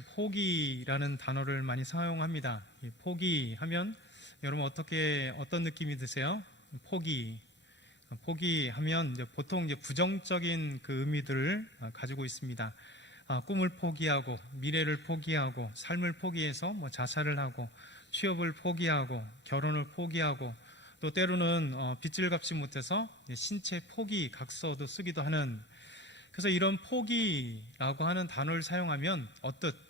포기라는 단어를 많이 사용합니다. 이 포기하면 여러분 어떤 느낌이 드세요? 포기하면 이제 보통 이제 부정적인 그 의미들을 가지고 있습니다. 꿈을 포기하고 미래를 포기하고 삶을 포기해서 뭐 자살을 하고 취업을 포기하고 결혼을 포기하고 또 때로는 빚을 갚지 못해서 신체 포기 각서도 쓰기도 하는, 그래서 이런 포기라고 하는 단어를 사용하면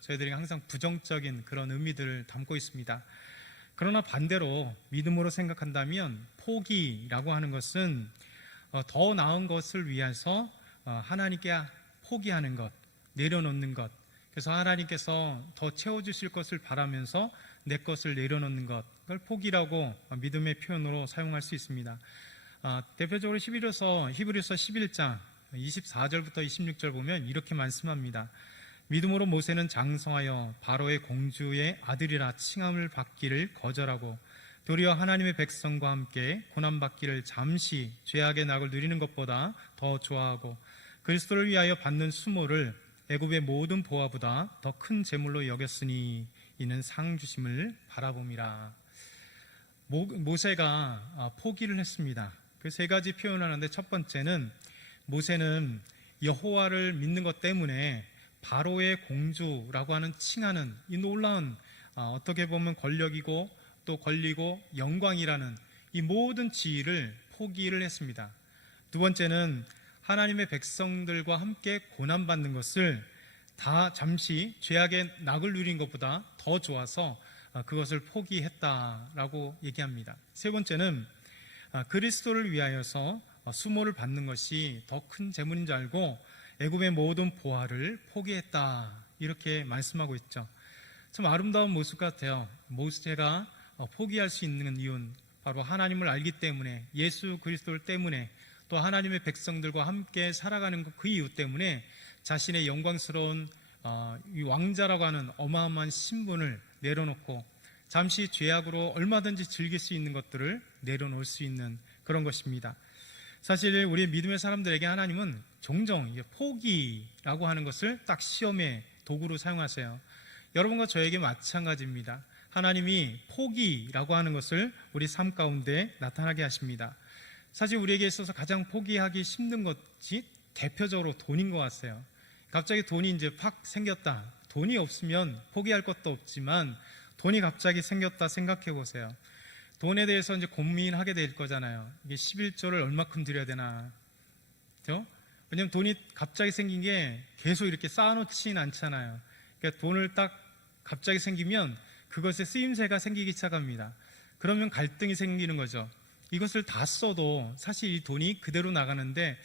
저희들이 항상 부정적인 그런 의미들을 담고 있습니다. 그러나 반대로 믿음으로 생각한다면 포기라고 하는 것은 더 나은 것을 위해서 하나님께 포기하는 것, 내려놓는 것, 그래서 하나님께서 더 채워주실 것을 바라면서 내 것을 내려놓는 것, 그걸 포기라고 믿음의 표현으로 사용할 수 있습니다. 대표적으로 히브리서 11장 24절부터 26절 보면 이렇게 말씀합니다. 믿음으로 모세는 장성하여 바로의 공주의 아들이라 칭함을 받기를 거절하고 도리어 하나님의 백성과 함께 고난받기를 잠시 죄악의 낙을 누리는 것보다 더 좋아하고 그리스도를 위하여 받는 수모를 애굽의 모든 보화보다 더 큰 재물로 여겼으니 이는 상 주심을 바라봄이라. 모세가 포기를 했습니다. 그 세 가지 표현하는데 첫 번째는 모세는 여호와를 믿는 것 때문에 바로의 공주라고 하는 칭하는 이 놀라운 어떻게 보면 권력이고 또 권리고 영광이라는 이 모든 지위를 포기를 했습니다. 두 번째는 하나님의 백성들과 함께 고난받는 것을 다 잠시 죄악의 낙을 누린 것보다 더 좋아서 그것을 포기했다라고 얘기합니다. 세 번째는 그리스도를 위하여서 수모를 받는 것이 더 큰 재물인 줄 알고 애굽의 모든 보화를 포기했다, 이렇게 말씀하고 있죠. 참 아름다운 모습 같아요. 모세가 포기할 수 있는 이유는 바로 하나님을 알기 때문에, 예수 그리스도를 때문에, 또 하나님의 백성들과 함께 살아가는 그 이유 때문에 자신의 영광스러운 이 왕자라고 하는 어마어마한 신분을 내려놓고 잠시 죄악으로 얼마든지 즐길 수 있는 것들을 내려놓을 수 있는 그런 것입니다. 사실 우리 믿음의 사람들에게 하나님은 종종 포기라고 하는 것을 딱 시험의 도구로 사용하세요. 여러분과 저에게 마찬가지입니다. 하나님이 포기라고 하는 것을 우리 삶 가운데 나타나게 하십니다. 사실 우리에게 있어서 가장 포기하기 힘든 것이 대표적으로 돈인 것 같아요. 갑자기 돈이 이제 팍 생겼다. 돈이 없으면 포기할 것도 없지만 돈이 갑자기 생겼다 생각해 보세요. 돈에 대해서 이제 고민하게 될 거잖아요. 이게 11조를 얼마큼 드려야 되나. 그렇죠? 왜냐하면 돈이 갑자기 생긴 게 계속 이렇게 쌓아놓지는 않잖아요. 그러니까 돈을 딱 갑자기 생기면 그것에 쓰임새가 생기기 시작합니다. 그러면 갈등이 생기는 거죠. 이것을 다 써도 사실 이 돈이 그대로 나가는데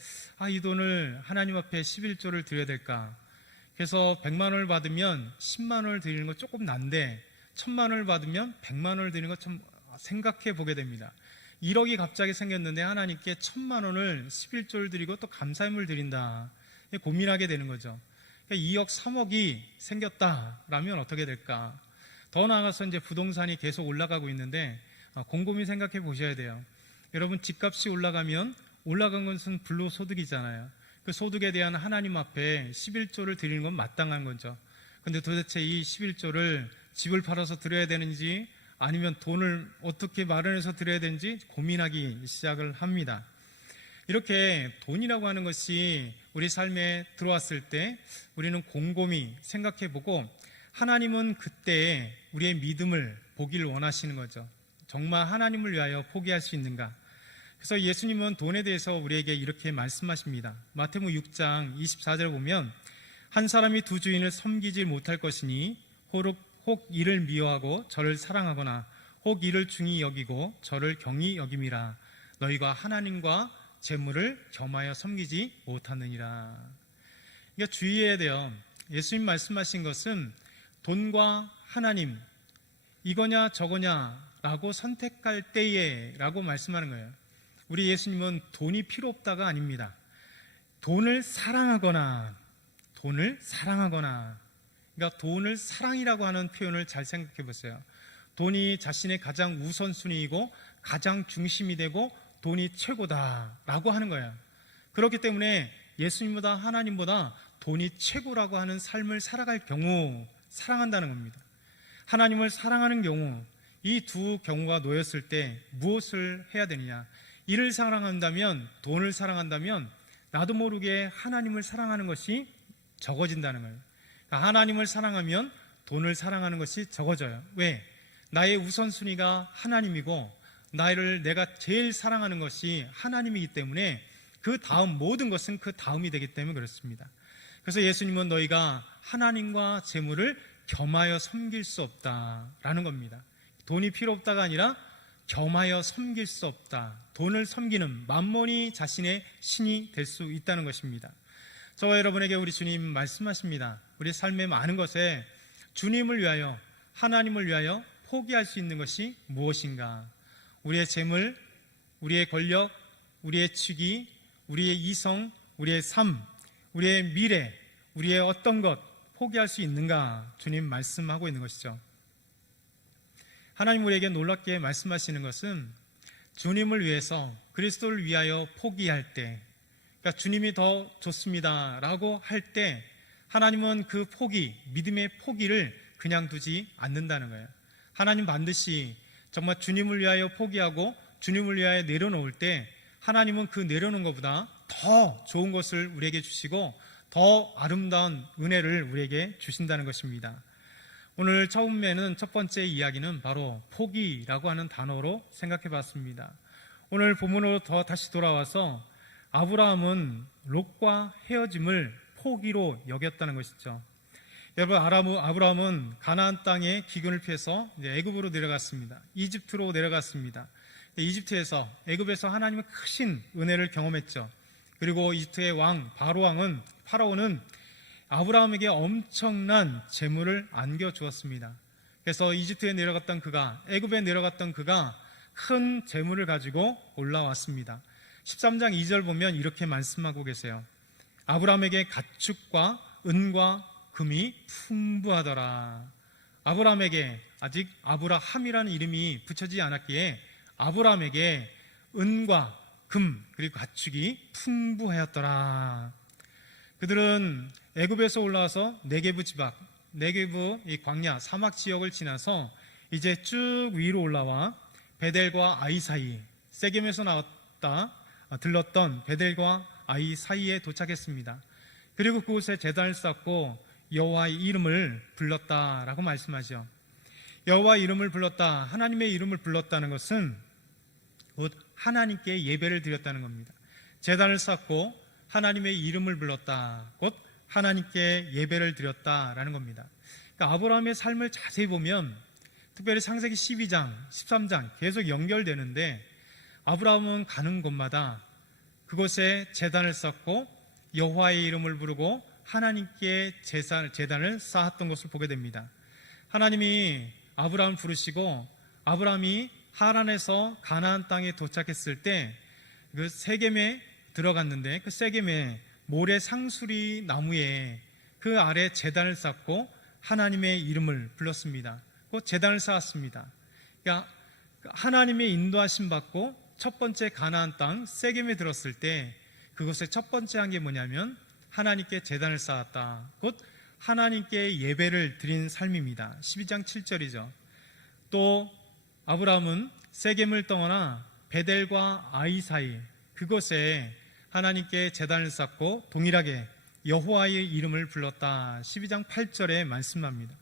이 돈을 하나님 앞에 11조를 드려야 될까. 그래서 100만 원을 받으면 10만 원을 드리는 거 조금 난데 1000만 원을 받으면 100만 원을 드리는 거 좀 생각해 보게 됩니다. 1억이 갑자기 생겼는데 하나님께 1000만 원을 11조를 드리고 또 감사함을 드린다. 고민하게 되는 거죠. 2억 3억이 생겼다라면 어떻게 될까. 더 나아가서 이제 부동산이 계속 올라가고 있는데 곰곰이 생각해 보셔야 돼요. 여러분, 집값이 올라가면 올라간 것은 불로소득이잖아요. 그 소득에 대한 하나님 앞에 11조를 드리는 건 마땅한 거죠. 근데 도대체 이 11조를 집을 팔아서 드려야 되는지 아니면 돈을 어떻게 마련해서 드려야 되는지 고민하기 시작을 합니다. 이렇게 돈이라고 하는 것이 우리 삶에 들어왔을 때 우리는 곰곰이 생각해 보고 하나님은 그때 우리의 믿음을 보기를 원하시는 거죠. 정말 하나님을 위하여 포기할 수 있는가? 그래서 예수님은 돈에 대해서 우리에게 이렇게 말씀하십니다. 마태복음 6장 24절 보면 한 사람이 두 주인을 섬기지 못할 것이니 혹 이를 미워하고 저를 사랑하거나 혹 이를 중히 여기고 저를 경히 여김이라. 너희가 하나님과 재물을 겸하여 섬기지 못하느니라. 그러니까 주의해야 돼요. 예수님 말씀하신 것은 돈과 하나님 이거냐 저거냐 라고 선택할 때에 라고 말씀하는 거예요. 우리 예수님은 돈이 필요 없다가 아닙니다. 돈을 사랑하거나 그러니까 돈을 사랑이라고 하는 표현을 잘 생각해 보세요. 돈이 자신의 가장 우선순위이고 가장 중심이 되고 돈이 최고다라고 하는 거예요. 그렇기 때문에 예수님보다 하나님보다 돈이 최고라고 하는 삶을 살아갈 경우 사랑한다는 겁니다. 하나님을 사랑하는 경우, 이 두 경우가 놓였을 때 무엇을 해야 되느냐? 이를 사랑한다면, 돈을 사랑한다면 나도 모르게 하나님을 사랑하는 것이 적어진다는 거예요. 하나님을 사랑하면 돈을 사랑하는 것이 적어져요. 왜? 나의 우선순위가 하나님이고 나를 내가 제일 사랑하는 것이 하나님이기 때문에 그 다음 모든 것은 그 다음이 되기 때문에 그렇습니다. 그래서 예수님은 너희가 하나님과 재물을 겸하여 섬길 수 없다라는 겁니다. 돈이 필요 없다가 아니라 겸하여 섬길 수 없다. 돈을 섬기는 만몬이 자신의 신이 될 수 있다는 것입니다. 저와 여러분에게 우리 주님 말씀하십니다. 우리 삶의 많은 것에 주님을 위하여, 하나님을 위하여 포기할 수 있는 것이 무엇인가? 우리의 재물, 우리의 권력, 우리의 chức위, 우리의 이성, 우리의 삶, 우리의 미래, 우리의 어떤 것 포기할 수 있는가? 주님 말씀하고 있는 것이죠. 하나님 우리에게 놀랍게 말씀하시는 것은 주님을 위해서, 그리스도를 위하여 포기할 때, 그러니까 주님이 더 좋습니다 라고 할 때 하나님은 그 포기, 믿음의 포기를 그냥 두지 않는다는 거예요. 하나님 반드시 정말 주님을 위하여 포기하고 주님을 위하여 내려놓을 때 하나님은 그 내려놓은 것보다 더 좋은 것을 우리에게 주시고 더 아름다운 은혜를 우리에게 주신다는 것입니다. 오늘 처음에는 첫 번째 이야기는 바로 포기라고 하는 단어로 생각해 봤습니다. 오늘 본문으로 다시 돌아와서 아브라함은 롯과 헤어짐을 포기로 여겼다는 것이죠. 여러분, 아브라함은 가나안 땅의 기근을 피해서 애굽으로 내려갔습니다. 이집트로 내려갔습니다. 이집트에서, 애굽에서 하나님의 크신 은혜를 경험했죠. 그리고 이집트의 왕 파라오는 아브라함에게 엄청난 재물을 안겨주었습니다. 그래서 이집트에 내려갔던 그가, 애굽에 내려갔던 그가 큰 재물을 가지고 올라왔습니다. 13장 2절 보면 이렇게 말씀하고 계세요. 아브라함에게 가축과 은과 금이 풍부하더라. 아브라함에게 아직 아브라함이라는 이름이 붙여지지 않았기에 아브라함에게 은과 금 그리고 가축이 풍부하였더라. 그들은 애굽에서 올라와서 네게브 지방, 네게브 이 광야 사막 지역을 지나서 이제 쭉 위로 올라와 베델과 아이 사이, 세겜에서 들렀던 베델과 아이 사이에 도착했습니다. 그리고 그곳에 제단을 쌓고 여호와의 이름을 불렀다라고 말씀하죠. 여호와의 이름을 불렀다, 하나님의 이름을 불렀다는 것은 곧 하나님께 예배를 드렸다는 겁니다. 제단을 쌓고 하나님의 이름을 불렀다, 곧 하나님께 예배를 드렸다라는 겁니다. 그러니까 아브라함의 삶을 자세히 보면 특별히 창세기 12장, 13장 계속 연결되는데 아브라함은 가는 곳마다 그곳에 제단을 쌓고 여호와의 이름을 부르고 하나님께 제단을 쌓았던 것을 보게 됩니다. 하나님이 아브라함을 부르시고 아브라함이 하란에서 가나안 땅에 도착했을 때 그 세겜에 들어갔는데 그 세겜에 모래 상수리 나무에 그 아래 제단을 쌓고 하나님의 이름을 불렀습니다. 그 제단을 쌓았습니다. 그러니까 하나님의 인도하심 받고 첫 번째 가나안 땅 세겜에 들었을 때 그것의 첫 번째 한 게 뭐냐면 하나님께 제단을 쌓았다. 곧 하나님께 예배를 드린 삶입니다. 12장 7절이죠. 또 아브라함은 세겜을 떠나 베델과 아이 사이 그곳에 하나님께 제단을 쌓고 동일하게 여호와의 이름을 불렀다. 12장 8절에 말씀합니다.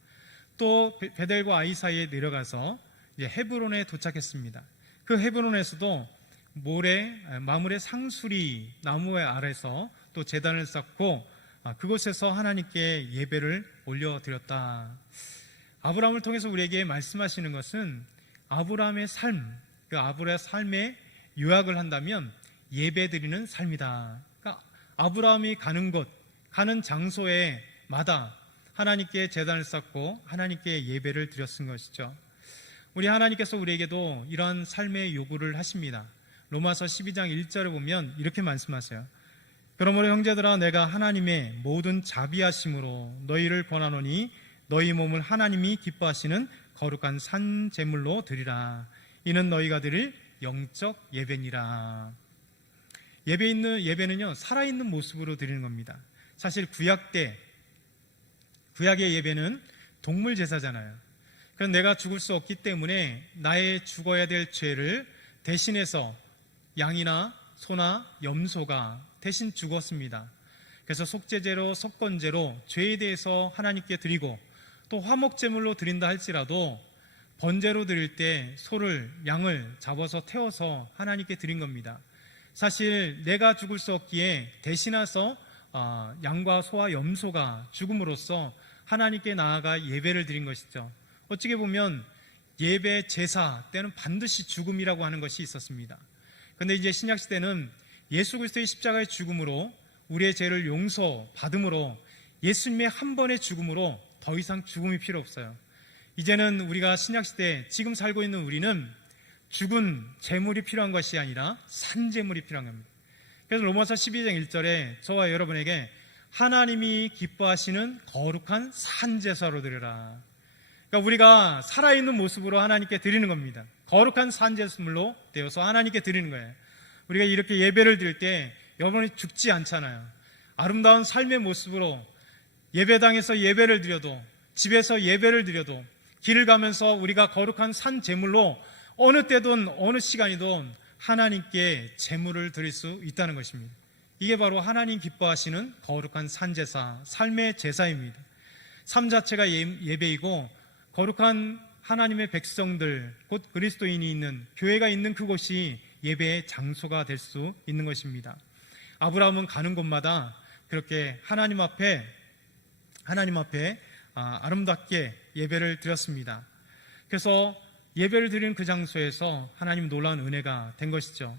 또 베델과 아이 사이에 내려가서 이제 헤브론에 도착했습니다. 그 헤브론에서도 마물의 상수리 나무의 아래서 또 제단을 쌓고 그곳에서 하나님께 예배를 올려드렸다. 아브라함을 통해서 우리에게 말씀하시는 것은 아브라함의 삶, 그 아브라함의 삶에 요약을 한다면 예배드리는 삶이다. 그러니까 아브라함이 가는 곳, 가는 장소에 마다 하나님께 제단을 쌓고 하나님께 예배를 드렸은 것이죠. 우리 하나님께서 우리에게도 이러한 삶의 요구를 하십니다. 로마서 12장 1절에 보면 이렇게 말씀하세요. 그러므로 형제들아 내가 하나님의 모든 자비하심으로 너희를 권하노니 너희 몸을 하나님이 기뻐하시는 거룩한 산 제물로 드리라. 이는 너희가 드릴 영적 예배니라. 예배는요 살아있는 모습으로 드리는 겁니다. 사실 구약의 예배는 동물 제사잖아요. 그래서 내가 죽을 수 없기 때문에 나의 죽어야 될 죄를 대신해서 양이나 소나 염소가 대신 죽었습니다. 그래서 속죄제로 속건제로 죄에 대해서 하나님께 드리고, 또 화목제물로 드린다 할지라도 번제로 드릴 때 소를, 양을 잡아서 태워서 하나님께 드린 겁니다. 사실 내가 죽을 수 없기에 대신해서 양과 소와 염소가 죽음으로써 하나님께 나아가 예배를 드린 것이죠. 어찌게 보면 예배 제사 때는 반드시 죽음이라고 하는 것이 있었습니다. 그런데 이제 신약 시대는 예수 그리스도의 십자가의 죽음으로 우리의 죄를 용서받음으로 예수님의 한 번의 죽음으로 더 이상 죽음이 필요 없어요. 이제는 우리가 신약 시대 지금 살고 있는 우리는 죽은 재물이 필요한 것이 아니라 산 재물이 필요한 겁니다. 그래서 로마서 12장 1절에 저와 여러분에게 하나님이 기뻐하시는 거룩한 산 제사로 드려라. 그러니까 우리가 살아있는 모습으로 하나님께 드리는 겁니다. 거룩한 산 제물로 되어서 하나님께 드리는 거예요. 우리가 이렇게 예배를 드릴 때 여러분이 죽지 않잖아요. 아름다운 삶의 모습으로 예배당에서 예배를 드려도, 집에서 예배를 드려도, 길을 가면서 우리가 거룩한 산 제물로 어느 때든 어느 시간이든 하나님께 제물을 드릴 수 있다는 것입니다. 이게 바로 하나님 기뻐하시는 거룩한 산 제사, 삶의 제사입니다. 삶 자체가 예배이고, 거룩한 하나님의 백성들, 곧 그리스도인이 있는 교회가 있는 그곳이 예배의 장소가 될 수 있는 것입니다. 아브라함은 가는 곳마다 그렇게 하나님 앞에 아름답게 예배를 드렸습니다. 그래서 예배를 드리는 그 장소에서 하나님 놀라운 은혜가 된 것이죠.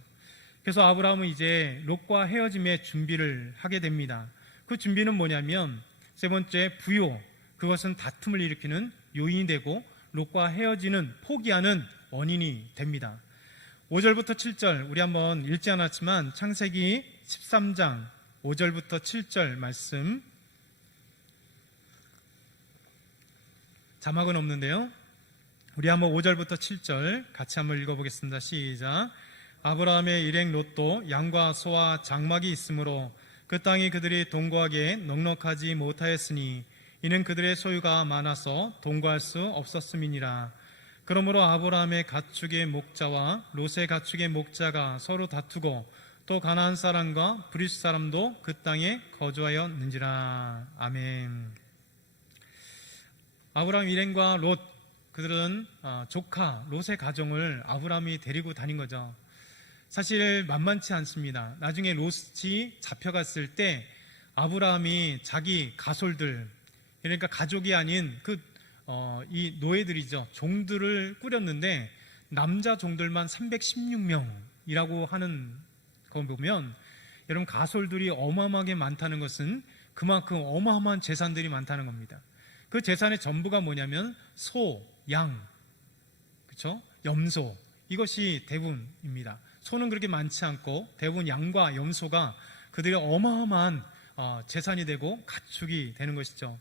그래서 아브라함은 이제 롯과 헤어짐의 준비를 하게 됩니다. 그 준비는 뭐냐면, 세 번째, 부요. 그것은 다툼을 일으키는 요인이 되고 롯과 헤어지는, 포기하는 원인이 됩니다. 5절부터 7절 우리 한번 읽지 않았지만 창세기 13장 5절부터 7절 말씀, 자막은 없는데요, 우리 한번 5절부터 7절 같이 한번 읽어보겠습니다. 시작. 아브라함의 일행 롯도 양과 소와 장막이 있으므로 그 땅이 그들이 동거하기에 넉넉하지 못하였으니 이는 그들의 소유가 많아서 동거할 수 없었음이니라. 그러므로 아브라함의 가축의 목자와 롯의 가축의 목자가 서로 다투고 또 가나안 사람과 브리스 사람도 그 땅에 거주하였는지라. 아멘. 아브라함 일행과 롯, 그들은 조카 롯의 가정을 아브라함이 데리고 다닌 거죠. 사실 만만치 않습니다. 나중에 롯이 잡혀갔을 때 아브라함이 자기 가솔들, 그러니까 가족이 아닌 이 노예들이죠, 종들을 꾸렸는데 남자 종들만 316명이라고 하는 거 보면, 여러분 가솔들이 어마어마하게 많다는 것은 그만큼 어마어마한 재산들이 많다는 겁니다. 그 재산의 전부가 뭐냐면 소, 양, 그렇죠? 염소, 이것이 대부분입니다. 소는 그렇게 많지 않고 대부분 양과 염소가 그들의 어마어마한 재산이 되고 가축이 되는 것이죠.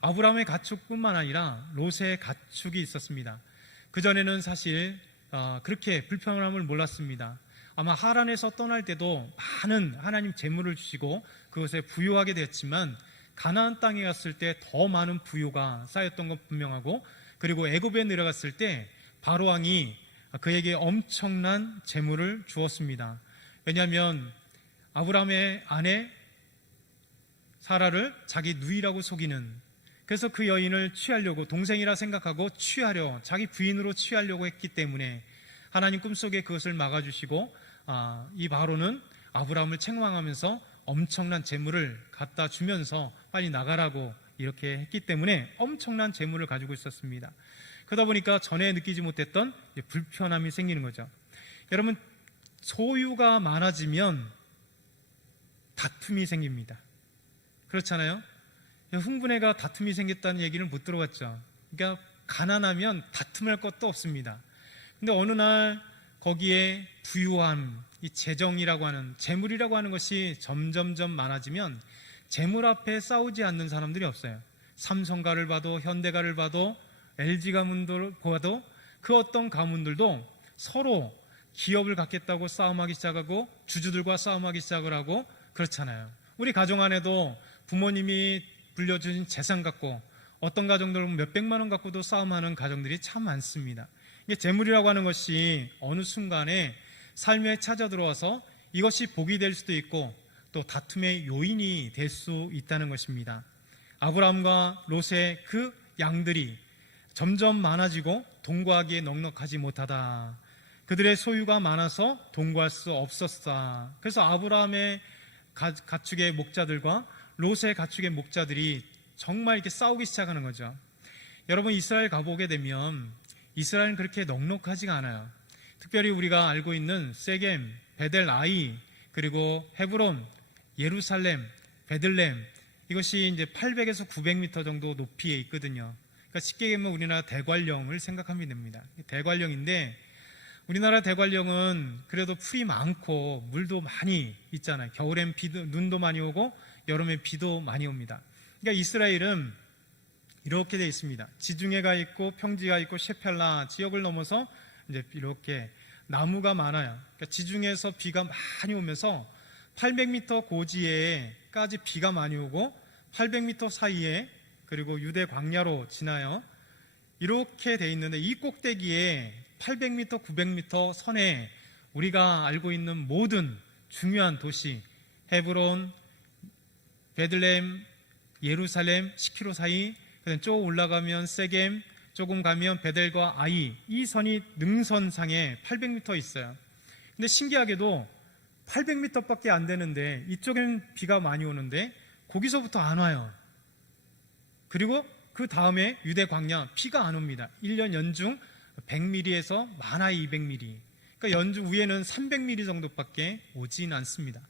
아브라함의 가축뿐만 아니라 롯의 가축이 있었습니다. 그전에는 사실 그렇게 불편함을 몰랐습니다. 아마 하란에서 떠날 때도 많은 하나님 재물을 주시고 그것에 부유하게 됐지만 가나안 땅에 갔을 때 더 많은 부유가 쌓였던 건 분명하고, 그리고 애굽에 내려갔을 때 바로 왕이 그에게 엄청난 재물을 주었습니다. 왜냐하면 아브라함의 아내 사라를 자기 누이라고 속이는, 그래서 그 여인을 취하려고, 동생이라 생각하고 취하려, 자기 부인으로 취하려고 했기 때문에 하나님 꿈속에 그것을 막아주시고 이 바로는 아브라함을 책망하면서 엄청난 재물을 갖다 주면서 빨리 나가라고 이렇게 했기 때문에 엄청난 재물을 가지고 있었습니다. 그러다 보니까 전에 느끼지 못했던 불편함이 생기는 거죠. 여러분, 소유가 많아지면 다툼이 생깁니다. 그렇잖아요? 흥분해가 다툼이 생겼다는 얘기를 못 들어봤죠. 그러니까 가난하면 다툼할 것도 없습니다. 근데 어느 날 거기에 부유함, 이 재정이라고 하는, 재물이라고 하는 것이 점점점 많아지면 재물 앞에 싸우지 않는 사람들이 없어요. 삼성가를 봐도, 현대가를 봐도, LG 가문들 봐도 그 어떤 가문들도 서로 기업을 갖겠다고 싸움하기 시작하고 주주들과 싸움하기 시작을 하고 그렇잖아요. 우리 가정 안에도 부모님이 불려준 재산 갖고 어떤 가정들은 몇백만 원 갖고도 싸움하는 가정들이 참 많습니다. 이게 재물이라고 하는 것이 어느 순간에 삶에 찾아 들어와서 이것이 복이 될 수도 있고 또 다툼의 요인이 될 수 있다는 것입니다. 아브라함과 롯의 그 양들이 점점 많아지고 동거하기에 넉넉하지 못하다. 그들의 소유가 많아서 동거할 수 없었다. 그래서 아브라함의 가축의 목자들과 롯의 가축의 목자들이 정말 이렇게 싸우기 시작하는 거죠. 여러분, 이스라엘 가보게 되면 이스라엘은 그렇게 넉넉하지가 않아요. 특별히 우리가 알고 있는 세겜, 베델 아이, 그리고 헤브론, 예루살렘, 베들렘, 이것이 이제 800에서 900m 정도 높이에 있거든요. 그러니까 쉽게 얘기하면 우리나라 대관령을 생각하면 됩니다. 대관령인데 우리나라 대관령은 그래도 풀이 많고 물도 많이 있잖아요. 겨울엔 눈도 많이 오고 여름에 비도 많이 옵니다. 그러니까 이스라엘은 이렇게 되어 있습니다. 지중해가 있고 평지가 있고 셰펠라 지역을 넘어서 이제 이렇게 나무가 많아요. 그러니까 지중해에서 비가 많이 오면서 800m 고지에까지 비가 많이 오고 800m 사이에 그리고 유대 광야로 지나요. 이렇게 되어 있는데 이 꼭대기에 800m, 900m 선에 우리가 알고 있는 모든 중요한 도시 헤브론, 베들레헴, 예루살렘 10km 사이, 쭉 올라가면 세겜, 조금 가면 베델과 아이, 이 선이 능선상에 800m 있어요. 근데 신기하게도 800m밖에 안 되는데 이쪽엔 비가 많이 오는데 거기서부터 안 와요. 그리고 그 다음에 유대 광야 비가 안 옵니다. 1년 연중 100mm에서 많아야 200mm. 그러니까 연중 위에는 300mm 정도밖에 오진 않습니다.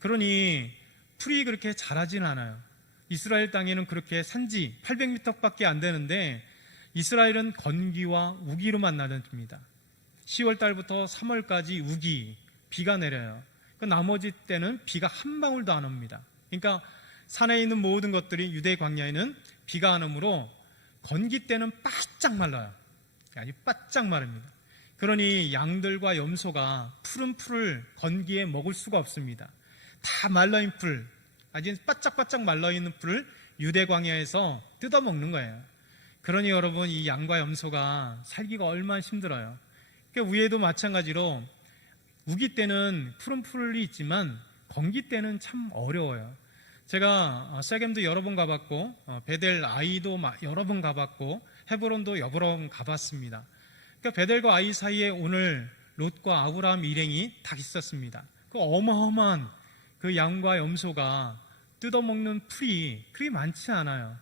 그러니 풀이 그렇게 자라진 않아요. 이스라엘 땅에는 그렇게 산지 800m밖에 안 되는데 이스라엘은 건기와 우기로만 나뉩니다. 10월 달부터 3월까지 우기, 비가 내려요. 나머지 때는 비가 한 방울도 안 옵니다. 그러니까 산에 있는 모든 것들이 유대 광야에는 비가 안 오므로 건기 때는 바짝 말라요. 아주 바짝 마릅니다. 그러니 양들과 염소가 푸른 풀을 건기에 먹을 수가 없습니다. 다 말라있는 풀, 아주 바짝바짝 말라있는 풀을 유대 광야에서 뜯어먹는 거예요. 그러니 여러분, 이 양과 염소가 살기가 얼마나 힘들어요. 그러니까 위에도 마찬가지로 우기 때는 푸른 풀이 있지만 건기 때는 참 어려워요. 제가 세겜도 여러 번 가봤고 베델 아이도 여러 번 가봤고 헤브론도 여러 번 가봤습니다. 그러니까 베델과 아이 사이에 오늘 롯과 아브라함 일행이 딱 있었습니다. 그 어마어마한 그 양과 염소가 뜯어먹는 풀이 그리 많지 않아요.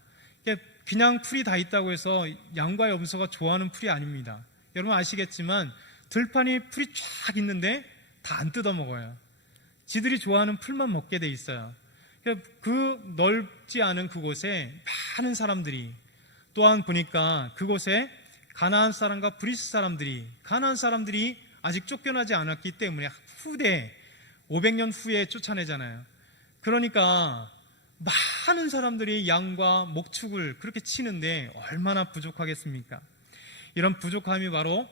그냥 풀이 다 있다고 해서 양과 염소가 좋아하는 풀이 아닙니다. 여러분 아시겠지만 들판이 풀이 쫙 있는데 다 안 뜯어먹어요. 지들이 좋아하는 풀만 먹게 돼 있어요. 그 넓지 않은 그곳에 많은 사람들이, 또한 보니까 그곳에 가나안 사람과 브리스 사람들이, 가나안 사람들이 아직 쫓겨나지 않았기 때문에 후대 500년 후에 쫓아내잖아요. 그러니까 많은 사람들이 양과 목축을 그렇게 치는데 얼마나 부족하겠습니까? 이런 부족함이 바로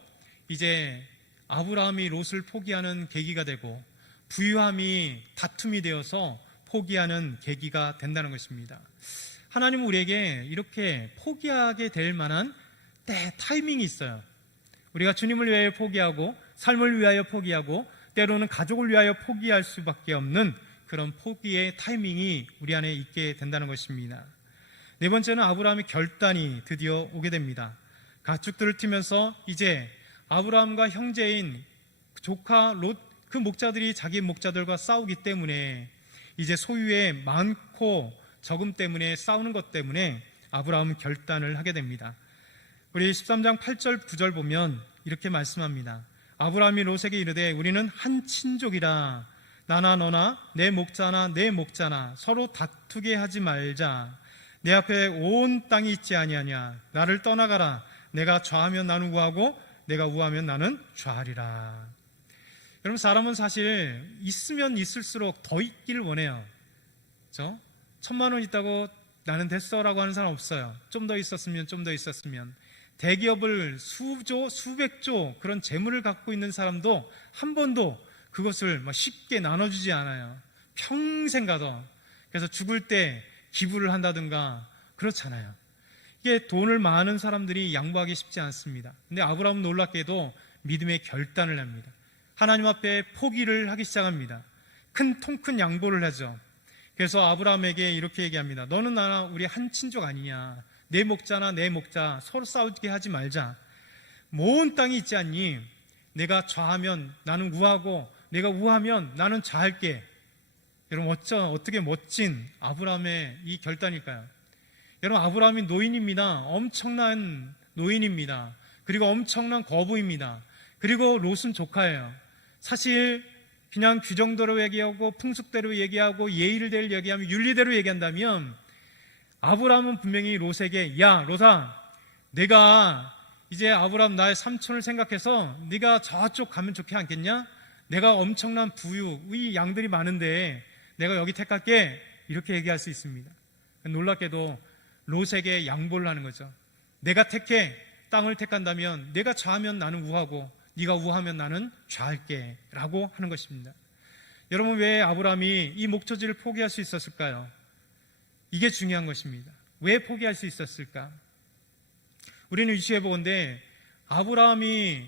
이제 아브라함이 롯을 포기하는 계기가 되고 부유함이 다툼이 되어서 포기하는 계기가 된다는 것입니다. 하나님은 우리에게 이렇게 포기하게 될 만한 타이밍이 있어요. 우리가 주님을 위하여 포기하고 삶을 위하여 포기하고 때로는 가족을 위하여 포기할 수밖에 없는 그런 포기의 타이밍이 우리 안에 있게 된다는 것입니다. 네 번째는 아브라함의 결단이 드디어 오게 됩니다. 가축들을 튀면서 이제 아브라함과 형제인 조카 롯, 그 목자들이 자기 목자들과 싸우기 때문에 이제 소유의 많고 적음 때문에 싸우는 것 때문에 아브라함은 결단을 하게 됩니다. 우리 13장 8절 9절 보면 이렇게 말씀합니다. 아브라함이 롯에게 이르되 우리는 한 친족이라 나나 너나 내 목자나 내 목자나 서로 다투게 하지 말자. 내 앞에 온 땅이 있지 아니하냐. 나를 떠나가라. 내가 좌하면 나는 우하고 내가 우하면 나는 좌하리라. 여러분, 사람은 사실 있으면 있을수록 더 있기를 원해요. 그렇죠? 1,000만 원 있다고 나는 됐어라고 하는 사람 없어요. 좀 더 있었으면, 좀 더 있었으면. 대기업을 수조, 수백조 그런 재물을 갖고 있는 사람도 한 번도 그것을 쉽게 나눠주지 않아요. 평생 가도. 그래서 죽을 때 기부를 한다든가 그렇잖아요. 이게 돈을 많은 사람들이 양보하기 쉽지 않습니다. 근데 아브라함은 놀랍게도 믿음의 결단을 합니다. 하나님 앞에 포기를 하기 시작합니다. 통큰 양보를 하죠. 그래서 아브라함에게 이렇게 얘기합니다. 너는 나랑 우리 한 친족 아니냐. 내 목자나 내 목자 서로 싸우게 하지 말자. 모은 땅이 있지 않니? 내가 좌하면 나는 우하고 내가 우하면 나는 좌할게. 여러분 어떻게 멋진 아브라함의 이 결단일까요? 여러분 아브라함이 노인입니다. 엄청난 노인입니다. 그리고 엄청난 거부입니다. 그리고 롯은 조카예요. 사실 그냥 규정대로 얘기하고 풍습대로 얘기하고 예의를 얘기하면 윤리대로 얘기한다면 아브라함은 분명히 롯에게 야 롯아 내가 이제 아브라함 나의 삼촌을 생각해서 네가 저쪽 가면 좋지 않겠냐? 내가 엄청난 부유의 양들이 많은데 내가 여기 택할게 이렇게 얘기할 수 있습니다. 놀랍게도 롯에게 양보를 하는 거죠. 내가 땅을 택한다면 내가 좌하면 나는 우하고 네가 우하면 나는 좌할게 라고 하는 것입니다. 여러분 왜 아브라함이 이 목초지를 포기할 수 있었을까요? 이게 중요한 것입니다. 왜 포기할 수 있었을까? 우리는 유추해 보건대 아브라함이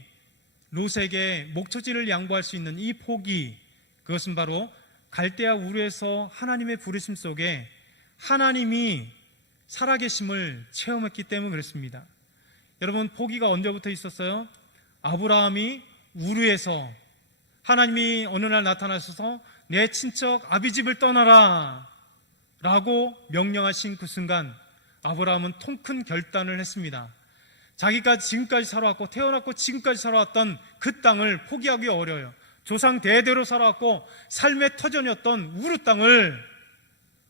롯에게 목초지를 양보할 수 있는 이 포기, 그것은 바로 갈대아 우르에서 하나님의 부르심 속에 하나님이 살아계심을 체험했기 때문에 그렇습니다. 여러분 포기가 언제부터 있었어요? 아브라함이 우르에서 하나님이 어느 날 나타나셔서 내 친척 아비집을 떠나라 라고 명령하신 그 순간 아브라함은 통큰 결단을 했습니다. 자기가 지금까지 살아왔고 태어났고 지금까지 살아왔던 그 땅을 포기하기 어려워요. 조상 대대로 살아왔고 삶의 터전이었던 우르 땅을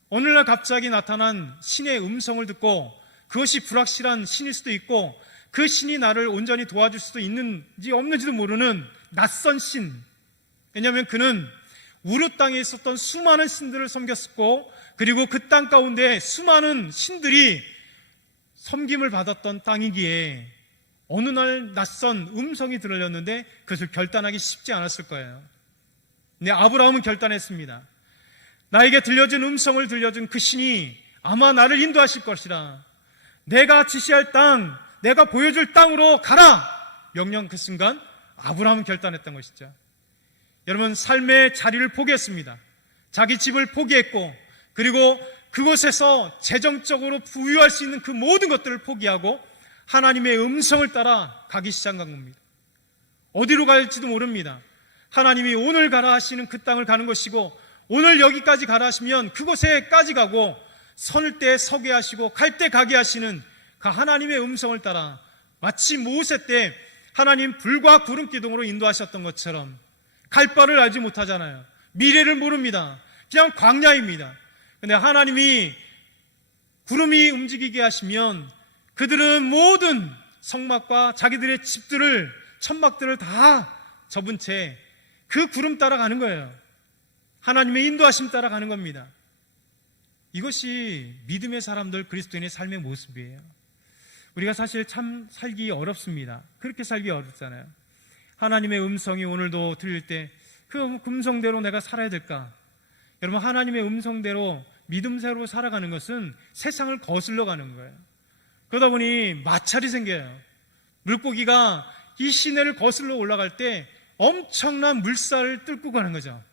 어느 날 갑자기 나타난 신의 음성을 듣고 그것이 불확실한 신일 수도 있고 그 신이 나를 온전히 도와줄 수도 있는지 없는지도 모르는 낯선 신. 왜냐하면 그는 우르 땅에 있었던 수많은 신들을 섬겼었고 그리고 그 땅 가운데 수많은 신들이 섬김을 받았던 땅이기에 어느 날 낯선 음성이 들렸는데 그것을 결단하기 쉽지 않았을 거예요. 근데 아브라함은 결단했습니다. 나에게 들려준 음성을 들려준 그 신이 아마 나를 인도하실 것이라. 내가 지시할 땅, 내가 보여줄 땅으로 가라! 명령 그 순간 아브라함은 결단했던 것이죠. 여러분 삶의 자리를 포기했습니다. 자기 집을 포기했고 그리고 그곳에서 재정적으로 부유할 수 있는 그 모든 것들을 포기하고 하나님의 음성을 따라 가기 시작한 겁니다. 어디로 갈지도 모릅니다. 하나님이 오늘 가라 하시는 그 땅을 가는 것이고 오늘 여기까지 가라 하시면 그곳에까지 가고 설 때 서게 하시고 갈 때 가게 하시는 그 하나님의 음성을 따라 마치 모세 때 하나님 불과 구름 기둥으로 인도하셨던 것처럼 갈 바를 알지 못하잖아요. 미래를 모릅니다. 그냥 광야입니다. 근데 하나님이 구름이 움직이게 하시면 그들은 모든 성막과 자기들의 집들을 천막들을 다 접은 채 그 구름 따라 가는 거예요. 하나님의 인도하심 따라 가는 겁니다. 이것이 믿음의 사람들 그리스도인의 삶의 모습이에요. 우리가 사실 참 살기 어렵습니다. 그렇게 살기 어렵잖아요. 하나님의 음성이 오늘도 들릴 때 그 음성대로 내가 살아야 될까? 여러분 하나님의 음성대로 믿음대로 살아가는 것은 세상을 거슬러 가는 거예요. 그러다 보니 마찰이 생겨요. 물고기가 이 시내를 거슬러 올라갈 때 엄청난 물살을 뚫고 가는 거죠.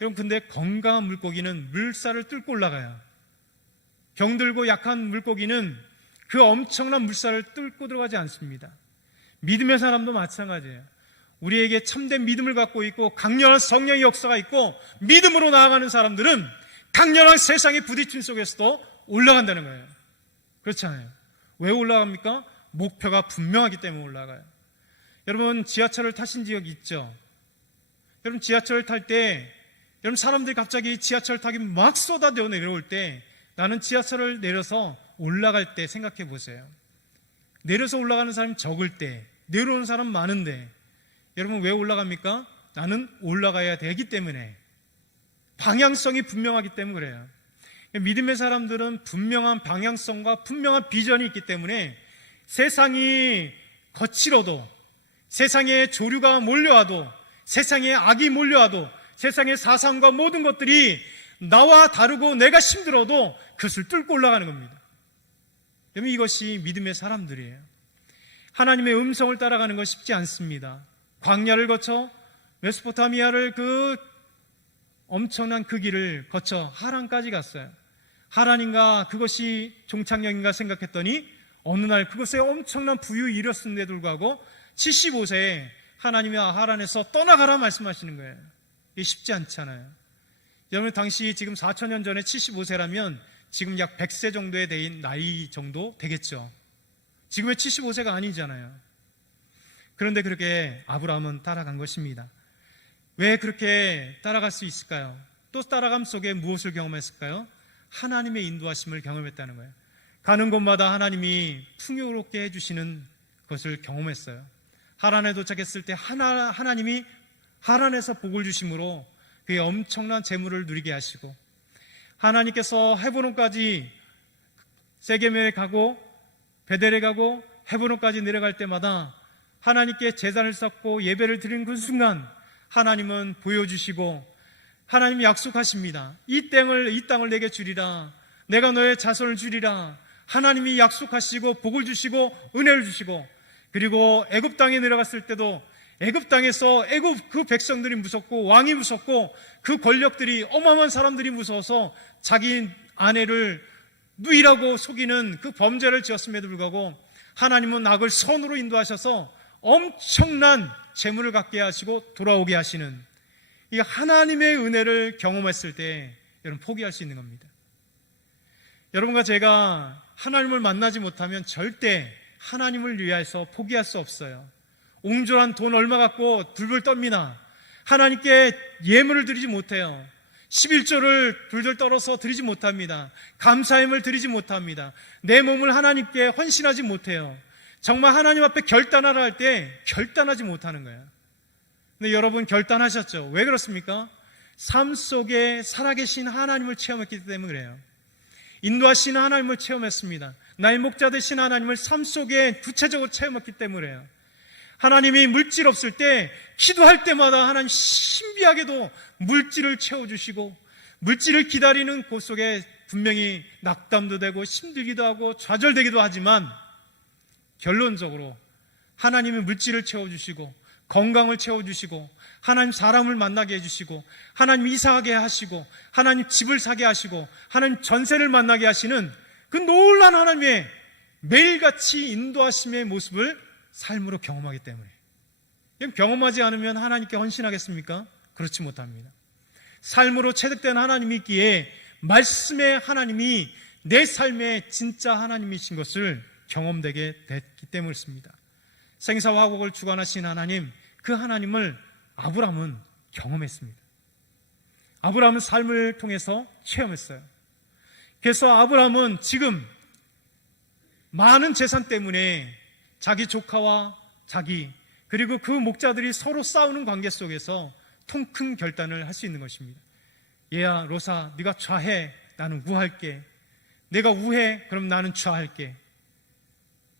여러분 근데 건강한 물고기는 물살을 뚫고 올라가요. 병들고 약한 물고기는 그 엄청난 물살을 뚫고 들어가지 않습니다. 믿음의 사람도 마찬가지예요. 우리에게 참된 믿음을 갖고 있고 강렬한 성령의 역사가 있고 믿음으로 나아가는 사람들은 강렬한 세상의 부딪힘 속에서도 올라간다는 거예요. 그렇잖아요. 왜 올라갑니까? 목표가 분명하기 때문에 올라가요. 여러분 지하철을 타신 적 있죠? 여러분 지하철을 탈 때 여러분 사람들이 갑자기 지하철 타기 막 쏟아져 내려올 때 나는 지하철을 내려서 올라갈 때 생각해 보세요. 내려서 올라가는 사람이 적을 때 내려오는 사람 많은데 여러분 왜 올라갑니까? 나는 올라가야 되기 때문에 방향성이 분명하기 때문에 그래요. 믿음의 사람들은 분명한 방향성과 분명한 비전이 있기 때문에 세상이 거칠어도 세상에 조류가 몰려와도 세상에 악이 몰려와도 세상의 사상과 모든 것들이 나와 다르고 내가 힘들어도 그것을 뚫고 올라가는 겁니다. 여러분, 이것이 믿음의 사람들이에요. 하나님의 음성을 따라가는 건 쉽지 않습니다. 광야를 거쳐 메소포타미아를 그 엄청난 그 길을 거쳐 하란까지 갔어요. 하란인가 그것이 종착역인가 생각했더니 어느 날 그것에 엄청난 부유에 이뤘음에도 불구하고 75세에 하나님이 하란에서 떠나가라 말씀하시는 거예요. 이게 쉽지 않잖아요. 여러분, 당시 지금 4,000년 전에 75세라면 지금 약 100세 정도의 나이 정도 되겠죠. 지금의 75세가 아니잖아요. 그런데 그렇게 아브라함은 따라간 것입니다. 왜 그렇게 따라갈 수 있을까요? 또 따라감 속에 무엇을 경험했을까요? 하나님의 인도하심을 경험했다는 거예요. 가는 곳마다 하나님이 풍요롭게 해주시는 것을 경험했어요. 하란에 도착했을 때 하나님이 하란에서 복을 주심으로 그의 엄청난 재물을 누리게 하시고, 하나님께서 헤브론까지 세겜에 가고 베델에 가고 헤브론까지 내려갈 때마다 하나님께 제단을 쌓고 예배를 드리는 그 순간 하나님은 보여주시고 하나님이 약속하십니다. 이 땅을 내게 주리라. 내가 너의 자손을 주리라. 하나님이 약속하시고 복을 주시고 은혜를 주시고, 그리고 애굽 땅에 내려갔을 때도 애굽 땅에서 애굽 그 백성들이 무섭고 왕이 무섭고 그 권력들이 어마어마한 사람들이 무서워서 자기 아내를 누이라고 속이는 그 범죄를 지었음에도 불구하고 하나님은 악을 선으로 인도하셔서 엄청난 재물을 갖게 하시고 돌아오게 하시는 이 하나님의 은혜를 경험했을 때 여러분 포기할 수 있는 겁니다. 여러분과 제가 하나님을 만나지 못하면 절대 하나님을 위해서 포기할 수 없어요. 옹졸한 돈 얼마 갖고 불불 떱니다. 하나님께 예물을 드리지 못해요. 11조를 둘둘 떨어서 드리지 못합니다. 감사함을 드리지 못합니다. 내 몸을 하나님께 헌신하지 못해요. 정말 하나님 앞에 결단하라 할 때 결단하지 못하는 거예요. 근데 여러분 결단하셨죠? 왜 그렇습니까? 삶 속에 살아계신 하나님을 체험했기 때문에 그래요. 인도하시는 하나님을 체험했습니다. 나의 목자 되신 하나님을 삶 속에 구체적으로 체험했기 때문에 그래요. 하나님이 물질 없을 때 기도할 때마다 하나님 신비하게도 물질을 채워주시고, 물질을 기다리는 곳 속에 분명히 낙담도 되고 힘들기도 하고 좌절되기도 하지만 결론적으로 하나님이 물질을 채워주시고 건강을 채워주시고 하나님 사람을 만나게 해주시고 하나님 이사하게 하시고 하나님 집을 사게 하시고 하나님 전세를 만나게 하시는 그 놀라운 하나님의 매일같이 인도하심의 모습을 삶으로 경험하기 때문에, 경험하지 않으면 하나님께 헌신하겠습니까? 그렇지 못합니다. 삶으로 체득된 하나님이 있기에 말씀의 하나님이 내 삶의 진짜 하나님이신 것을 경험되게 됐기 때문이었습니다. 생사와 화복을 주관하신 하나님, 그 하나님을 아브라함은 경험했습니다. 아브라함은 삶을 통해서 체험했어요. 그래서 아브라함은 지금 많은 재산 때문에 자기 조카와 자기 그리고 그 목자들이 서로 싸우는 관계 속에서 통큰 결단을 할 수 있는 것입니다. 얘야 로사, 네가 좌해, 나는 우할게. 내가 우해, 그럼 나는 좌할게.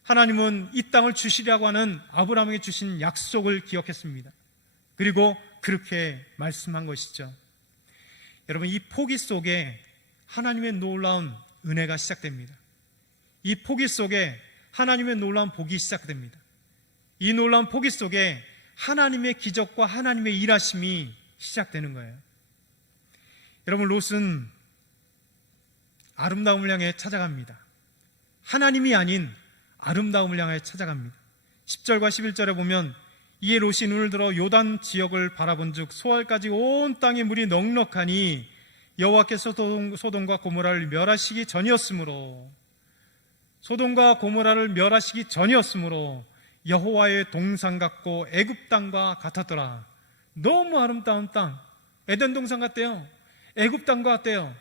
하나님은 이 땅을 주시려고 하는 아브라함에게 주신 약속을 기억했습니다. 그리고 그렇게 말씀한 것이죠. 여러분, 이 포기 속에 하나님의 놀라운 은혜가 시작됩니다. 이 포기 속에 하나님의 놀라운 복이 시작됩니다. 이 놀라운 포기 속에 하나님의 기적과 하나님의 일하심이 시작되는 거예요. 여러분, 롯은 아름다움을 향해 찾아갑니다. 하나님이 아닌 아름다움을 향해 찾아갑니다. 10절과 11절에 보면 이에 롯이 눈을 들어 요단 지역을 바라본즉 소알까지 온 땅에 물이 넉넉하니 여호와께서 소돔과 고모라를 멸하시기 전이었으므로, 소돔과 고모라를 멸하시기 전이었으므로 여호와의 동산 같고 애굽 땅과 같았더라. 너무 아름다운 땅, 에덴 동산 같대요. 애굽 땅과 같대요.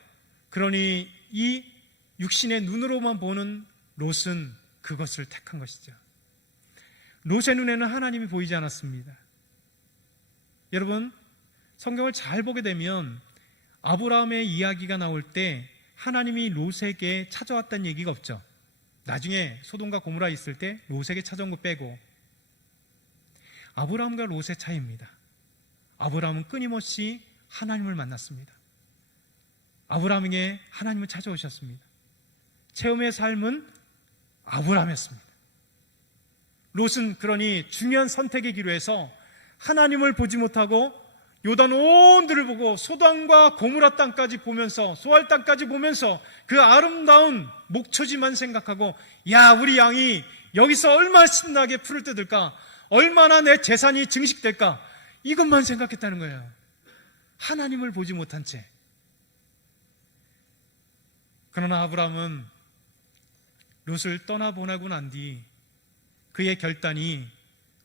그러니 이 육신의 눈으로만 보는 롯은 그것을 택한 것이죠. 롯의 눈에는 하나님이 보이지 않았습니다. 여러분, 성경을 잘 보게 되면 아브라함의 이야기가 나올 때 하나님이 롯에게 찾아왔다는 얘기가 없죠. 나중에 소돔과 고모라 있을 때 롯에게 찾아온 거 빼고, 아브라함과 롯의 차이입니다. 아브라함은 끊임없이 하나님을 만났습니다. 아브라함에게 하나님을 찾아오셨습니다. 체험의 삶은 아브라함이었습니다. 롯은 그러니 중요한 선택의 기로에서 하나님을 보지 못하고 요단 온 들을 보고 소단과 고무라 땅까지 보면서, 소알 땅까지 보면서 그 아름다운 목초지만 생각하고, 야, 우리 양이 여기서 얼마나 신나게 풀을 뜯을까, 얼마나 내 재산이 증식될까, 이것만 생각했다는 거예요. 하나님을 보지 못한 채. 그러나 아브라함은 롯을 떠나보내고 난 뒤 그의 결단이,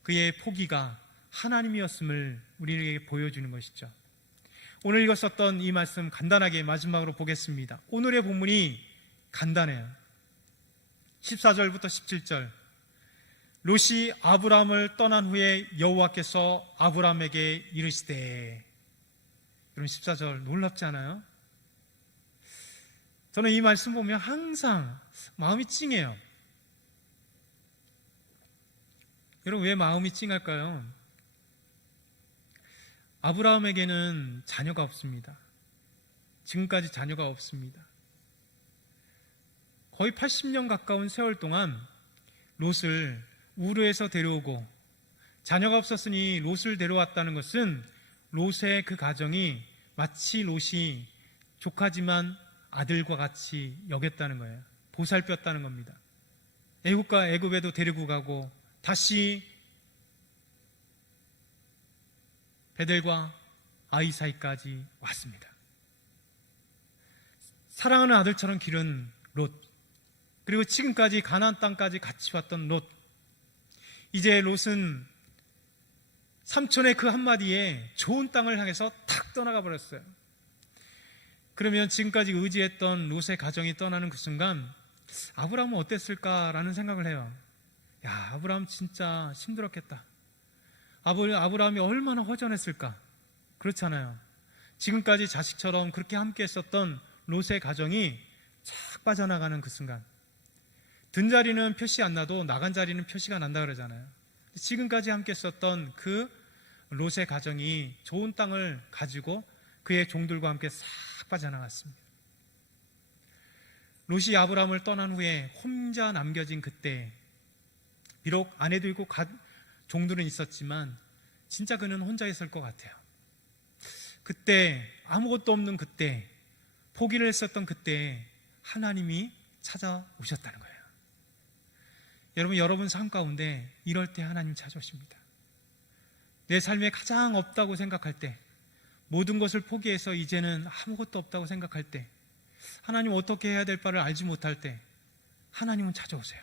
그의 포기가 하나님이었음을 우리에게 보여주는 것이죠. 오늘 읽었었던 이 말씀 간단하게 마지막으로 보겠습니다. 오늘의 본문이 간단해요. 14절부터 17절. 롯이 아브라함을 떠난 후에 여호와께서 아브라함에게 이르시되. 여러분 14절 놀랍지 않아요? 저는 이 말씀 보면 항상 마음이 찡해요. 여러분 왜 마음이 찡할까요? 아브라함에게는 자녀가 없습니다. 지금까지 자녀가 없습니다. 거의 80년 가까운 세월 동안 롯을 우르에서 데려오고, 자녀가 없었으니 롯을 데려왔다는 것은 롯의 그 가정이 마치 롯이 조카지만 아들과 같이 여겼다는 거예요. 보살폈다는 겁니다. 애굽과 애굽에도 데리고 가고 다시 베델과 아이 사이까지 왔습니다. 사랑하는 아들처럼 기른 롯, 그리고 지금까지 가나안 땅까지 같이 왔던 롯. 이제 롯은 삼촌의 그 한마디에 좋은 땅을 향해서 탁 떠나가 버렸어요. 그러면 지금까지 의지했던 롯의 가정이 떠나는 그 순간 아브라함은 어땠을까라는 생각을 해요. 야, 아브라함 진짜 힘들었겠다. 아브라함이 얼마나 허전했을까. 그렇잖아요. 지금까지 자식처럼 그렇게 함께 했었던 롯의 가정이 착 빠져나가는 그 순간, 든 자리는 표시 안 나도 나간 자리는 표시가 난다 그러잖아요. 지금까지 함께 했었던 그 롯의 가정이 좋은 땅을 가지고 그의 종들과 함께 싹 빠져나갔습니다. 롯이 아브라함을 떠난 후에 혼자 남겨진 그때, 비록 아내도 있고 종들은 있었지만 진짜 그는 혼자 있을 것 같아요. 그때, 아무것도 없는 그때, 포기를 했었던 그때 하나님이 찾아오셨다는 거예요. 여러분 삶 가운데 이럴 때 하나님 찾아오십니다. 내 삶에 가장 없다고 생각할 때, 모든 것을 포기해서 이제는 아무것도 없다고 생각할 때, 하나님 어떻게 해야 될 바를 알지 못할 때 하나님은 찾아오세요.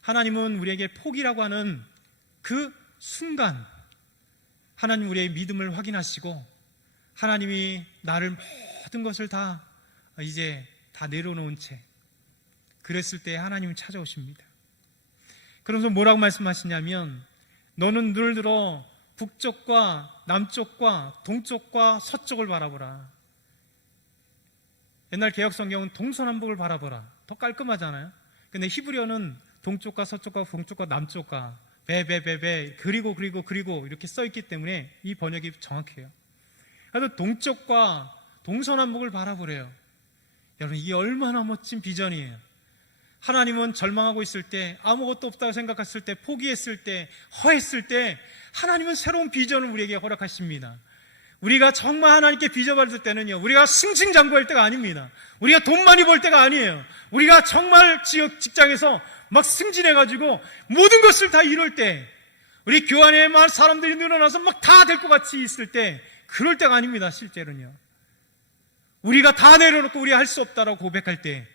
하나님은 우리에게 포기라고 하는 그 순간 하나님 우리의 믿음을 확인하시고, 하나님이 나를 모든 것을 다 이제 다 내려놓은 채, 그랬을 때 하나님은 찾아오십니다. 그러면서 뭐라고 말씀하시냐면, 너는 눈을 들어 북쪽과 남쪽과 동쪽과 서쪽을 바라보라. 옛날 개혁성경은 동서남북을 바라보라. 더 깔끔하잖아요. 근데 히브리어는 동쪽과 서쪽과 동쪽과 남쪽과 베베베베 그리고 이렇게 써있기 때문에 이 번역이 정확해요. 그래서 동쪽과 동서남북을 바라보래요. 여러분 이게 얼마나 멋진 비전이에요. 하나님은 절망하고 있을 때, 아무것도 없다고 생각했을 때, 포기했을 때, 허했을 때 하나님은 새로운 비전을 우리에게 허락하십니다. 우리가 정말 하나님께 빚어받을 때는요, 우리가 승승장구할 때가 아닙니다. 우리가 돈 많이 벌 때가 아니에요. 우리가 정말 직장에서 막 승진해가지고 모든 것을 다 이룰 때, 우리 교환에 막 사람들이 늘어나서 막 다 될 것 같이 있을 때, 그럴 때가 아닙니다. 실제로는요, 우리가 다 내려놓고 우리가 할 수 없다라고 고백할 때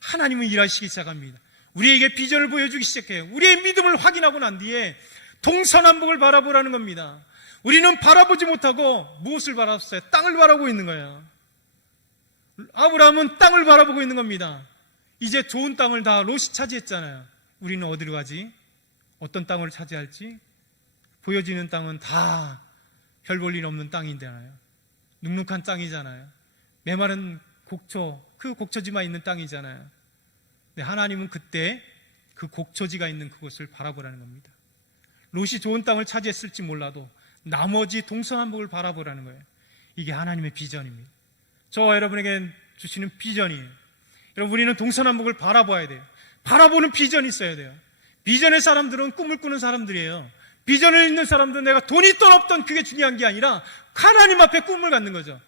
하나님은 일하시기 시작합니다. 우리에게 비전을 보여주기 시작해요. 우리의 믿음을 확인하고 난 뒤에 동서남북을 바라보라는 겁니다. 우리는 바라보지 못하고 무엇을 바라봤어요? 땅을 바라보고 있는 거예요. 아브라함은 땅을 바라보고 있는 겁니다. 이제 좋은 땅을 다 롯이 차지했잖아요. 우리는 어디로 가지? 어떤 땅을 차지할지? 보여지는 땅은 다 별 볼 일 없는 땅인데요. 눅눅한 땅이잖아요. 메마른 곡초, 그 곡초지만 있는 땅이잖아요. 근데 하나님은 그때 그 곡초지가 있는 그곳을 바라보라는 겁니다. 롯이 좋은 땅을 차지했을지 몰라도 나머지 동서남북을 바라보라는 거예요. 이게 하나님의 비전입니다. 저와 여러분에게 주시는 비전이에요. 여러분, 우리는 동서남북을 바라봐야 돼요. 바라보는 비전이 있어야 돼요. 비전의 사람들은 꿈을 꾸는 사람들이에요. 비전을 있는 사람들은 내가 돈이 있던 없던 그게 중요한 게 아니라 하나님 앞에 꿈을 갖는 거죠.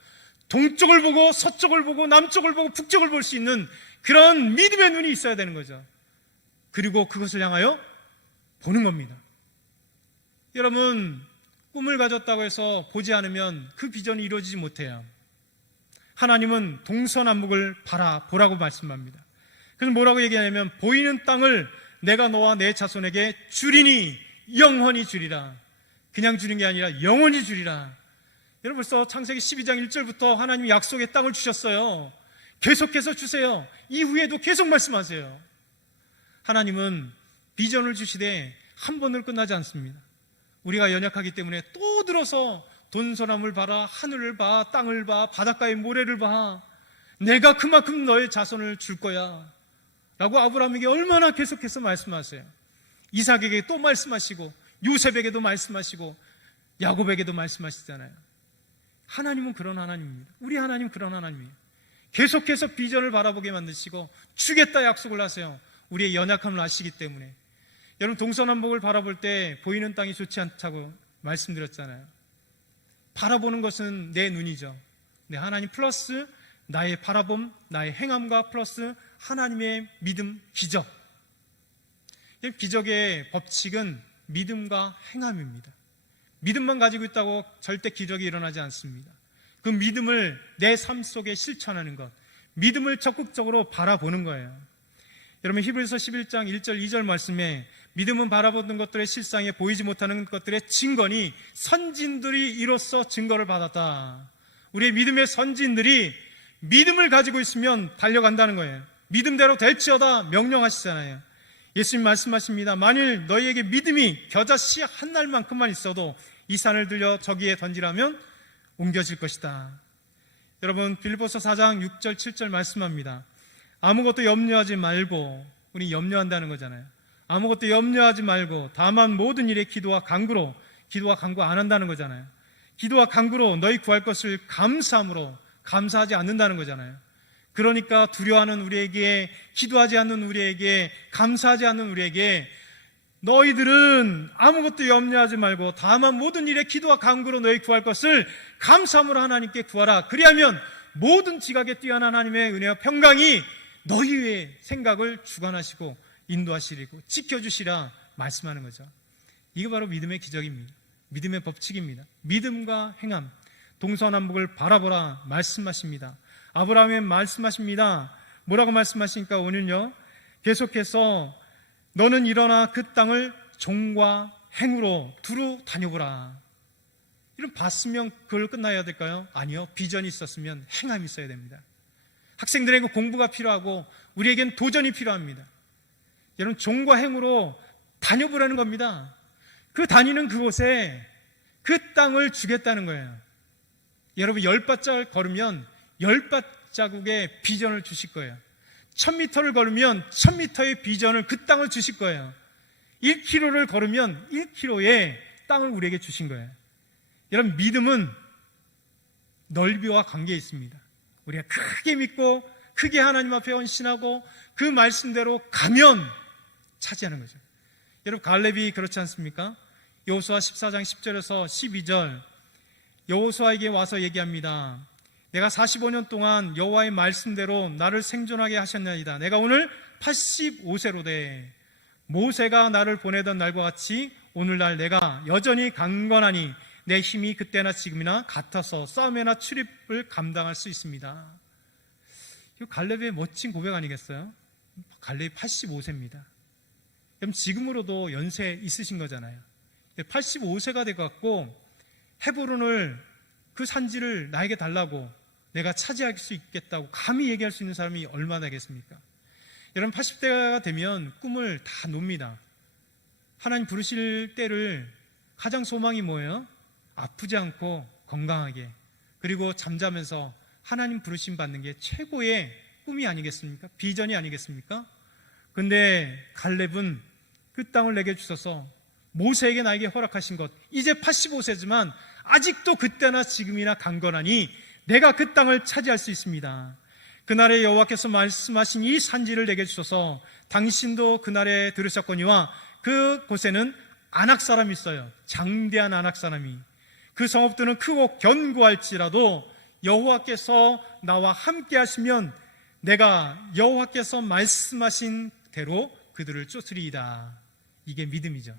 동쪽을 보고 서쪽을 보고 남쪽을 보고 북쪽을 볼 수 있는 그런 믿음의 눈이 있어야 되는 거죠. 그리고 그것을 향하여 보는 겁니다. 여러분, 꿈을 가졌다고 해서 보지 않으면 그 비전이 이루어지지 못해요. 하나님은 동서남북을 바라보라고 말씀합니다. 그래서 뭐라고 얘기하냐면 보이는 땅을 내가 너와 내 자손에게 주리니 영원히 주리라. 그냥 주는 게 아니라 영원히 주리라. 여러분, 벌써 창세기 12장 1절부터 하나님이 약속의 땅을 주셨어요. 계속해서 주세요. 이후에도 계속 말씀하세요. 하나님은 비전을 주시되 한 번으로 끝나지 않습니다. 우리가 연약하기 때문에 또 들어서 돈서남을 봐라, 하늘을 봐, 땅을 봐, 바닷가의 모래를 봐, 내가 그만큼 너의 자손을 줄 거야 라고 아브라함에게 얼마나 계속해서 말씀하세요. 이삭에게 또 말씀하시고 요셉에게도 말씀하시고 야곱에게도 말씀하시잖아요. 하나님은 그런 하나님입니다. 우리 하나님 그런 하나님이에요. 계속해서 비전을 바라보게 만드시고 주겠다 약속을 하세요. 우리의 연약함을 아시기 때문에. 여러분, 동서남북을 바라볼 때 보이는 땅이 좋지 않다고 말씀드렸잖아요. 바라보는 것은 내 눈이죠. 내 하나님 플러스 나의 바라봄, 나의 행함과 플러스 하나님의 믿음, 기적. 기적의 법칙은 믿음과 행함입니다. 믿음만 가지고 있다고 절대 기적이 일어나지 않습니다. 그 믿음을 내 삶 속에 실천하는 것, 믿음을 적극적으로 바라보는 거예요. 여러분, 히브리서 11장 1절 2절 말씀에 믿음은 바라보는 것들의 실상에 보이지 못하는 것들의 증거니 선진들이 이로써 증거를 받았다. 우리의 믿음의 선진들이 믿음을 가지고 있으면 달려간다는 거예요. 믿음대로 될지어다 명령하시잖아요. 예수님 말씀하십니다. 만일 너희에게 믿음이 겨자씨 한 날만큼만 있어도 이 산을 들려 저기에 던지라면 옮겨질 것이다. 여러분, 빌립보서 4장 6절 7절 말씀합니다. 아무것도 염려하지 말고, 우리 염려한다는 거잖아요. 아무것도 염려하지 말고 다만 모든 일에 기도와 간구로, 기도와 간구 안 한다는 거잖아요. 기도와 간구로 너희 구할 것을 감사함으로, 감사하지 않는다는 거잖아요. 그러니까 두려워하는 우리에게, 기도하지 않는 우리에게, 감사하지 않는 우리에게 너희들은 아무것도 염려하지 말고 다만 모든 일에 기도와 간구로 너희 구할 것을 감사함으로 하나님께 구하라. 그리하면 모든 지각에 뛰어난 하나님의 은혜와 평강이 너희의 생각을 주관하시고 인도하시리고 지켜주시라 말씀하는 거죠. 이게 바로 믿음의 기적입니다. 믿음의 법칙입니다. 믿음과 행함, 동서남북을 바라보라 말씀하십니다. 아브라함이 말씀하십니다. 뭐라고 말씀하시니까 오늘요, 계속해서 너는 일어나 그 땅을 종과 행으로 두루 다녀보라. 이런 봤으면 그걸 끝나야 될까요? 아니요. 비전이 있었으면 행함이 있어야 됩니다. 학생들에게 공부가 필요하고 우리에겐 도전이 필요합니다. 여러분, 종과 행으로 다녀보라는 겁니다. 그 다니는 그곳에 그 땅을 주겠다는 거예요. 여러분, 10발자국 걸으면 10발자국의 비전을 주실 거예요. 1000m를 걸으면 1000m의 비전을, 그 땅을 주실 거예요. 1km를 걸으면 1km의 땅을 우리에게 주신 거예요. 여러분, 믿음은 넓이와 관계에 있습니다. 우리가 크게 믿고 크게 하나님 앞에 헌신하고 그 말씀대로 가면 차지하는 거죠. 여러분, 갈렙이 그렇지 않습니까? 여호수아 14장 10절에서 12절 여호수아에게 와서 얘기합니다. 내가 45년 동안 여호와의 말씀대로 나를 생존하게 하셨나이다. 내가 오늘 85세로 돼. 모세가 나를 보내던 날과 같이 오늘날 내가 여전히 강건하니 내 힘이 그때나 지금이나 같아서 싸움이나 출입을 감당할 수 있습니다. 이 갈렙의 멋진 고백 아니겠어요? 갈렙이 85세입니다. 그럼 지금으로도 연세 있으신 거잖아요. 85세가 돼갖고 헤브론을, 그 산지를 나에게 달라고, 내가 차지할 수 있겠다고 감히 얘기할 수 있는 사람이 얼마나 되겠습니까? 여러분, 80대가 되면 꿈을 다 놉니다. 하나님 부르실 때를 가장 소망이 뭐예요? 아프지 않고 건강하게, 그리고 잠자면서 하나님 부르심 받는 게 최고의 꿈이 아니겠습니까? 비전이 아니겠습니까? 근데 갈렙은 그 땅을 내게 주셔서 모세에게 나에게 허락하신 것, 이제 85세지만 아직도 그때나 지금이나 강건하니 내가 그 땅을 차지할 수 있습니다. 그날에 여호와께서 말씀하신 이 산지를 내게 주소서. 당신도 그날에 들으셨거니와 그곳에는 아낙 사람이 있어요. 장대한 아낙 사람이. 그 성읍들은 크고 견고할지라도 여호와께서 나와 함께 하시면 내가 여호와께서 말씀하신 대로 그들을 쫓으리이다. 이게 믿음이죠.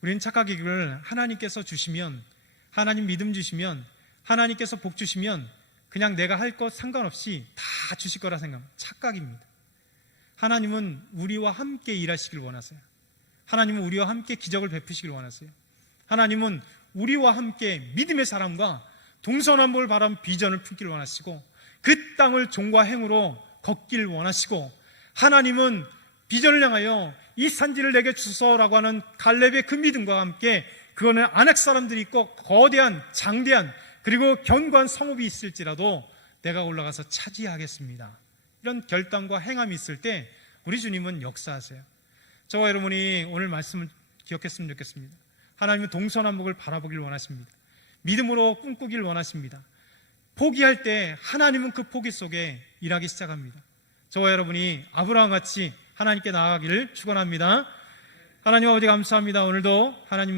우리는 착각이기를 하나님께서 주시면, 하나님 믿음 주시면, 하나님께서 복 주시면 그냥 내가 할 것 상관없이 다 주실 거라 생각합니다. 착각입니다. 하나님은 우리와 함께 일하시길 원하세요. 하나님은 우리와 함께 기적을 베푸시길 원하세요. 하나님은 우리와 함께 믿음의 사람과 동서남북을 바라는 비전을 품기를 원하시고 그 땅을 종과 행으로 걷길 원하시고, 하나님은 비전을 향하여 이 산지를 내게 주소서라고 하는 갈렙의 그 믿음과 함께 그거는 아낙 사람들이 있고 거대한 장대한 그리고 견고한 성읍이 있을지라도 내가 올라가서 차지하겠습니다. 이런 결단과 행함이 있을 때 우리 주님은 역사하세요. 저와 여러분이 오늘 말씀을 기억했으면 좋겠습니다. 하나님은 동서남북을 바라보길 원하십니다. 믿음으로 꿈꾸길 원하십니다. 포기할 때 하나님은 그 포기 속에 일하기 시작합니다. 저와 여러분이 아브라함 같이 하나님께 나아가기를 축원합니다. 하나님 아버지 감사합니다. 오늘도 하나님